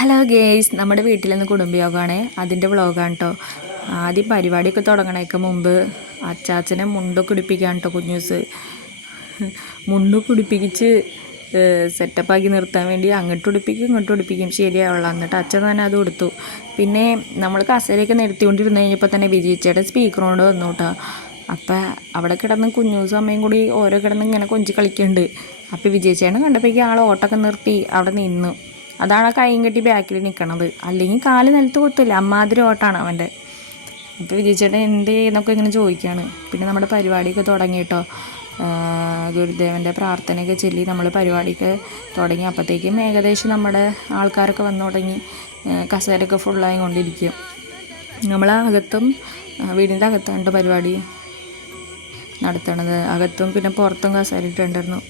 Hello guys നമ്മുടെ വീട്ടിൽ നിന്ന് കുടുംബയോഗമാണ് അതിന്റെ വ്ളോഗാണ് കേട്ടോ ആദ്യം പരിപാടിയൊക്കെ തുടങ്ങണേക്ക് മുമ്പ് അച്ചാച്ചനെ മുണ്ടൊക്കെ കുടിപ്പിക്കുകയാണ് കേട്ടോ കുഞ്ഞൂസ് മുണ്ട് കുടിപ്പിച്ച് സെറ്റപ്പാക്കി നിർത്താൻ വേണ്ടി അങ്ങോട്ട് ഉടിപ്പിക്കും ഇങ്ങോട്ട് ഉടിപ്പിക്കും. ശരിയാവുള്ള. എന്നിട്ട് അച്ഛൻ തന്നെ അത് കൊടുത്തു പിന്നെ നമ്മൾ കസേരയൊക്കെ നിർത്തിക്കൊണ്ടിരുന്ന് കഴിഞ്ഞപ്പോൾ തന്നെ വിജയിച്ചേട്ടൻ സ്പീക്കറോട് വന്നു കേട്ടോ അപ്പം അവിടെ കിടന്ന് കുഞ്ഞൂസും അമ്മയും കൂടി ഓരോ കിടന്ന് ഇങ്ങനെ കൊഞ്ചി കളിക്കുന്നുണ്ട് അപ്പോൾ വിജയിച്ചേട്ടൻ കണ്ടപ്പോഴേക്കും ആൾ ഓട്ടൊക്കെ നിർത്തി അവിടെ നിന്നു. അതാണ് കൈയും കെട്ടി ബാക്കിൽ നിൽക്കണത് അല്ലെങ്കിൽ കാൽ നിലത്ത് കൊത്തില്ല അമ്മാതിരി ഓട്ടാണ് അവന്റെ. അപ്പോൾ വിജയിച്ചേട്ടൻ എന്ത് ചെയ്യുന്നൊക്കെ ഇങ്ങനെ ചോദിക്കുകയാണ് പിന്നെ നമ്മുടെ പരിപാടിയൊക്കെ തുടങ്ങിയിട്ടോ? ഗുരുദേവന്റെ പ്രാർത്ഥനയൊക്കെ ചൊല്ലി നമ്മൾ പരിപാടിയൊക്കെ തുടങ്ങി. അപ്പോഴത്തേക്കും ഏകദേശം നമ്മുടെ ആൾക്കാരൊക്കെ വന്നു തുടങ്ങി. കസേരയൊക്കെ ഫുള്ളായി കൊണ്ടിരിക്കും ആ, വീടിന്റെ അകത്താണ് പരിപാടി നടത്തണത്. അകത്തും പിന്നെ പുറത്തും കസേര ഇട്ടുണ്ടായിരുന്നു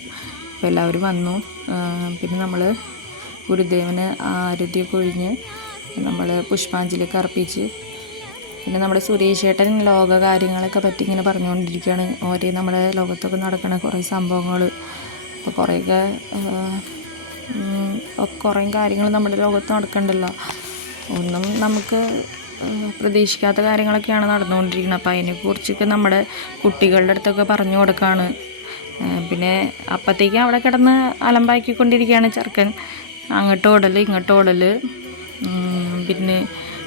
അപ്പോൾ എല്ലാവരും വന്നു. പിന്നെ നമ്മൾ ഗുരുദേവന് ആരതിയൊക്കെ ഒഴിഞ്ഞ് നമ്മൾ പുഷ്പാഞ്ജലിയൊക്കെ അർപ്പിച്ച്. പിന്നെ നമ്മുടെ സുരേഷ് ഏട്ടൻ ലോക കാര്യങ്ങളൊക്കെ പറ്റി ഇങ്ങനെ പറഞ്ഞുകൊണ്ടിരിക്കുകയാണ്. ഓരോ നമ്മുടെ ലോകത്തൊക്കെ നടക്കുന്ന കുറേ സംഭവങ്ങൾ അപ്പോൾ കുറേയൊക്കെ കുറേ കാര്യങ്ങൾ നമ്മുടെ ലോകത്ത് നടക്കണ്ടല്ലോ. ഒന്നും നമുക്ക് പ്രതീക്ഷിക്കാത്ത കാര്യങ്ങളൊക്കെയാണ് നടന്നുകൊണ്ടിരിക്കുന്നത്. അപ്പോൾ അതിനെക്കുറിച്ചൊക്കെ നമ്മുടെ കുട്ടികളുടെ അടുത്തൊക്കെ പറഞ്ഞു കൊടുക്കുകയാണ് പിന്നെ അപ്പത്തേക്കും അവിടെ കിടന്ന് അലമ്പാക്കിക്കൊണ്ടിരിക്കുകയാണ് ചെറുക്കൻ. അങ്ങോട്ട് ഓടൽ ഇങ്ങോട്ട് ഓടൽ പിന്നെ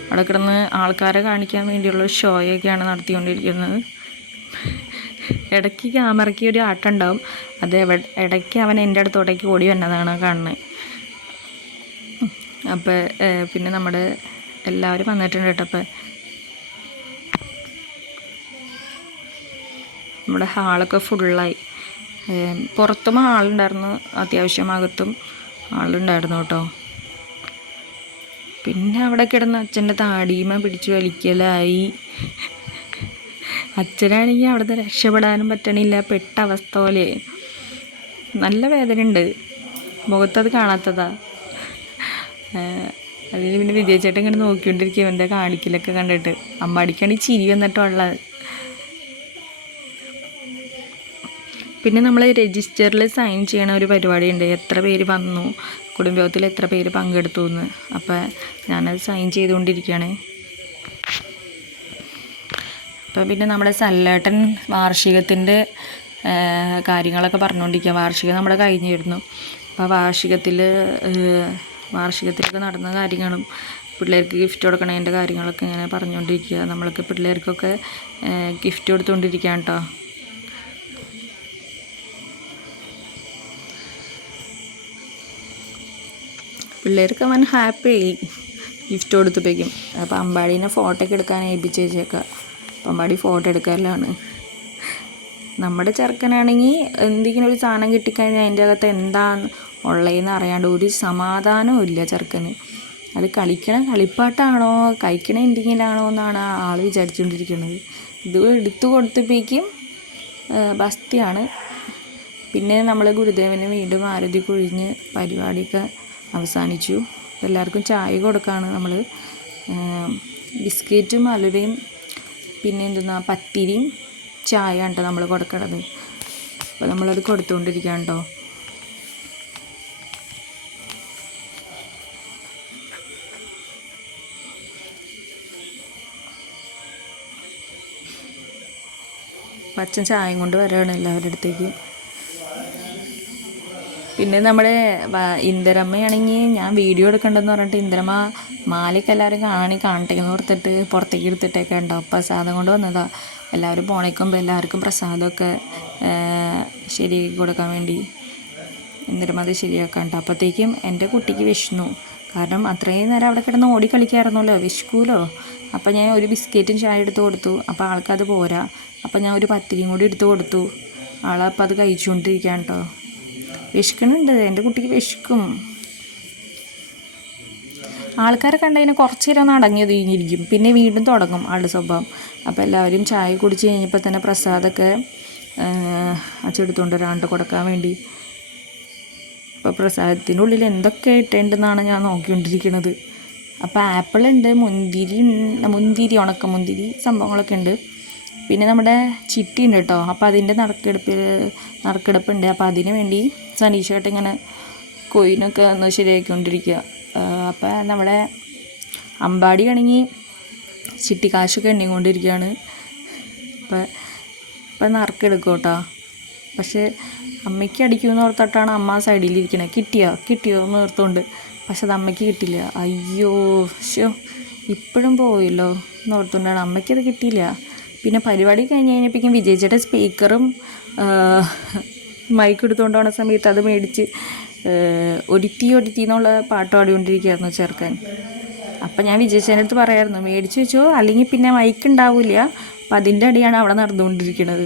അവിടെ കിടന്ന് ആൾക്കാരെ കാണിക്കാൻ വേണ്ടിയുള്ള ഷോയൊക്കെയാണ് നടത്തിക്കൊണ്ടിരിക്കുന്നത്. ഇടയ്ക്ക് ക്യാമറയ്ക്ക് ഒരു ആട്ടം ഉണ്ടാവും. അത് ഇടയ്ക്ക് അവൻ എന്റെ അടുത്തോട്ടേക്ക് ഓടി വന്നതാണ് കാണുന്നത്. അപ്പോൾ പിന്നെ നമ്മുടെ എല്ലാവരും വന്നിട്ടുണ്ട് കേട്ടോ അപ്പോൾ നമ്മുടെ ഹാളൊക്കെ ഫുള്ളായി. പുറത്തും ഹാളുണ്ടായിരുന്നു അത്യാവശ്യം അകത്തും. ആളുണ്ടായിരുന്നു കേട്ടോ. പിന്നെ അവിടെ കിടന്ന് അച്ഛന്റെ താടിയുമ പിടിച്ച് വലിക്കലായി. അച്ഛനാണെങ്കിൽ അവിടുന്ന് രക്ഷപ്പെടാനും പറ്റണില്ല പെട്ട അവസ്ഥ പോലെ. നല്ല വേദനയുണ്ട്. മുഖത്തത് കാണാത്തതാ. അതിൽ പിന്നെ വിജയചേട്ടൻ ഇങ്ങനെ നോക്കിക്കൊണ്ടിരിക്കും എന്റെ കാണിക്കലൊക്കെ കണ്ടിട്ട്. അമ്മ അടിക്കാണെങ്കിൽ ചിരി വന്നിട്ടുള്ളത്. പിന്നെ നമ്മൾ രജിസ്റ്ററിൽ സൈൻ ചെയ്യണ ഒരു പരിപാടിയുണ്ട്. എത്ര പേര് വന്നു? കുടുംബത്തിൽ എത്ര പേര് പങ്കെടുത്തു എന്ന് അപ്പോൾ ഞാനത് സൈൻ ചെയ്തുകൊണ്ടിരിക്കുകയാണ് അപ്പോൾ പിന്നെ നമ്മുടെ സല്ലേട്ടൻ വാർഷികത്തിന്റെ കാര്യങ്ങളൊക്കെ പറഞ്ഞുകൊണ്ടിരിക്കുക വാർഷികം നമ്മുടെ കഴിഞ്ഞിരുന്നു. അപ്പോൾ വാർഷികത്തിൽ വാർഷികത്തിലൊക്കെ നടന്ന കാര്യങ്ങളും പിള്ളേർക്ക് ഗിഫ്റ്റ് കൊടുക്കണതിന്റെ കാര്യങ്ങളൊക്കെ ഇങ്ങനെ പറഞ്ഞുകൊണ്ടിരിക്കുക നമ്മളൊക്കെ പിള്ളേർക്കൊക്കെ ഗിഫ്റ്റ് കൊടുത്തുകൊണ്ടിരിക്കുകയാണ് കേട്ടോ പിള്ളേർക്ക് അവൻ ഹാപ്പി ആയി. ഗിഫ്റ്റ് കൊടുത്തപ്പോഴേക്കും. അപ്പോൾ അമ്പാടീനെ ഫോട്ടോ ഒക്കെ എടുക്കാൻ ഏൽപ്പിച്ച് വെച്ചേക്കാം അപ്പം അമ്പാടി ഫോട്ടോ എടുക്കാനാണ് നമ്മുടെ ചെറുക്കനാണെങ്കിൽ എന്തെങ്കിലും ഒരു സാധനം കിട്ടിക്കഴിഞ്ഞാൽ അതിന്റെ അകത്ത് എന്താണ് ഉള്ളതെന്ന് അറിയാണ്ട് ഒരു സമാധാനവും ഇല്ല ചെറുക്കന്. അത് കളിക്കണ കളിപ്പാട്ടാണോ കഴിക്കണ എന്തെങ്കിലാണോ എന്നാണ് ആൾ വിചാരിച്ചുകൊണ്ടിരിക്കുന്നത് ഇത് എടുത്തു കൊടുത്തപ്പോഴേക്കും ബസ്തിയാണ്. പിന്നെ നമ്മൾ ഗുരുദേവനെ വീണ്ടും ആരതി കൊഴിഞ്ഞ് പരിപാടിയൊക്കെ അവസാനിച്ചു. എല്ലാവർക്കും ചായ കൊടുക്കാണ് നമ്മൾ ബിസ്ക്കറ്റും അലുവയും പിന്നെ എന്തെന്നാ പത്തിരിയും ചായ കേട്ടോ നമ്മൾ കൊടുക്കണത്. അപ്പോൾ നമ്മളത് കൊടുത്തുകൊണ്ടിരിക്കുകയാണ് കേട്ടോ പച്ച ചായയും കൊണ്ട് വരികയാണ് എല്ലാവരുടെ അടുത്തേക്ക് പിന്നെ നമ്മുടെ ഇന്ദിരമ്മയാണെങ്കിൽ ഞാൻ വീഡിയോ എടുക്കണ്ടെന്ന് പറഞ്ഞിട്ട് ഇന്ദിരമ്മ മാലയ്ക്ക് എല്ലാവരും കാണി കാണട്ടെ ഓർത്തിട്ട് പുറത്തേക്ക് എടുത്തിട്ടൊക്കെ ഉണ്ടാവും പ്രസാദം കൊണ്ട് വന്നതാ. എല്ലാവരും പോണേക്കുമ്പോൾ എല്ലാവർക്കും പ്രസാദമൊക്കെ ശരിയാക്കി കൊടുക്കാൻ വേണ്ടി ഇന്ദിരമ്മ അത് ശരിയാക്കാൻ കേട്ടോ അപ്പോഴത്തേക്കും എന്റെ കുട്ടിക്ക് വിഷ്ണു. കാരണം അത്രയും നേരം അവിടെ കിടന്ന് ഓടിക്കളിക്കായിരുന്നല്ലോ വിഷ്കൂലോ? അപ്പം ഞാൻ ഒരു ബിസ്ക്കറ്റും ചായ എടുത്ത് കൊടുത്തു. അപ്പോൾ ആൾക്കത് പോരാ. അപ്പോൾ ഞാൻ ഒരു പത്തിരിയും കൂടി എടുത്ത് കൊടുത്തു. ആളപ്പോൾ അത് കഴിച്ചുകൊണ്ടിരിക്കുകയാണ് കേട്ടോ വിശക്കണുണ്ട് എന്റെ കുട്ടിക്ക് വിശക്കും. ആൾക്കാരെ കണ്ടതിനെ കുറച്ച് നേരം ഒന്ന് അടങ്ങി പിന്നെ വീണ്ടും തുടങ്ങും ആളുടെ സ്വഭാവം. അപ്പോൾ എല്ലാവരും ചായ കുടിച്ച് കഴിഞ്ഞപ്പോൾ തന്നെ പ്രസാദൊക്കെ അച്ചെടുത്തുകൊണ്ട് ഒരാണ്ട് കൊടുക്കാൻ വേണ്ടി. അപ്പോൾ പ്രസാദത്തിന്റെ ഉള്ളിൽ എന്തൊക്കെ ഇട്ടുണ്ടെന്നാണ് ഞാൻ നോക്കിക്കൊണ്ടിരിക്കുന്നത് അപ്പോൾ ആപ്പിൾ ഉണ്ട് മുന്തിരി മുന്തിരി ഉണക്ക മുന്തിരി സംഭവങ്ങളൊക്കെ ഉണ്ട്. പിന്നെ നമ്മുടെ ചിട്ടി ഉണ്ട് കേട്ടോ. അപ്പോൾ അതിന്റെ നറുക്കെടുപ്പ് നറുക്കെടുപ്പുണ്ട്. അപ്പോൾ അതിന് വേണ്ടി സനീഷേട്ട് ഇങ്ങനെ കൊയിനൊക്കെ ഒന്ന് ശരിയാക്കിക്കൊണ്ടിരിക്കുക. അപ്പോൾ നമ്മുടെ അമ്പാടി ആണെങ്കിൽ ചിട്ടി കാശൊക്കെ എണ്ണിക്കൊണ്ടിരിക്കുകയാണ്. അപ്പം ഇപ്പം നറുക്കെടുക്കും കേട്ടോ. പക്ഷേ അമ്മയ്ക്ക് അടിക്കുമെന്ന് ഓർത്തിട്ടാണ് അമ്മ സൈഡിലിരിക്കണത് കിട്ടിയോ? കിട്ടിയോ? എന്ന് ഓർത്തുകൊണ്ട് പക്ഷെ അത് അമ്മയ്ക്ക് കിട്ടില്ല. അയ്യോ ഇപ്പോഴും പോയല്ലോ എന്ന് ഓർത്തുകൊണ്ടാണ് അമ്മയ്ക്കത് കിട്ടിയില്ല. പിന്നെ പരിപാടി കഴിഞ്ഞ് കഴിഞ്ഞപ്പോഴേക്കും വിജയിച്ചേട്ടൻ സ്പീക്കറും മൈക്ക് എടുത്തുകൊണ്ട് പോണ സമയത്ത് അത് മേടിച്ച് ഒരിറ്റി ഒരിറ്റി എന്നുള്ള പാട്ട് പാടിക്കൊണ്ടിരിക്കുകയായിരുന്നു ചേർക്കാൻ അപ്പം ഞാൻ വിജയിച്ചതിന്റെ അടുത്ത് പറയായിരുന്നു മേടിച്ച് വെച്ചോ അല്ലെങ്കിൽ പിന്നെ മൈക്ക് ഉണ്ടാവില്ല. അപ്പം അതിന്റെ അടിയാണ് അവിടെ നടന്നുകൊണ്ടിരിക്കുന്നത്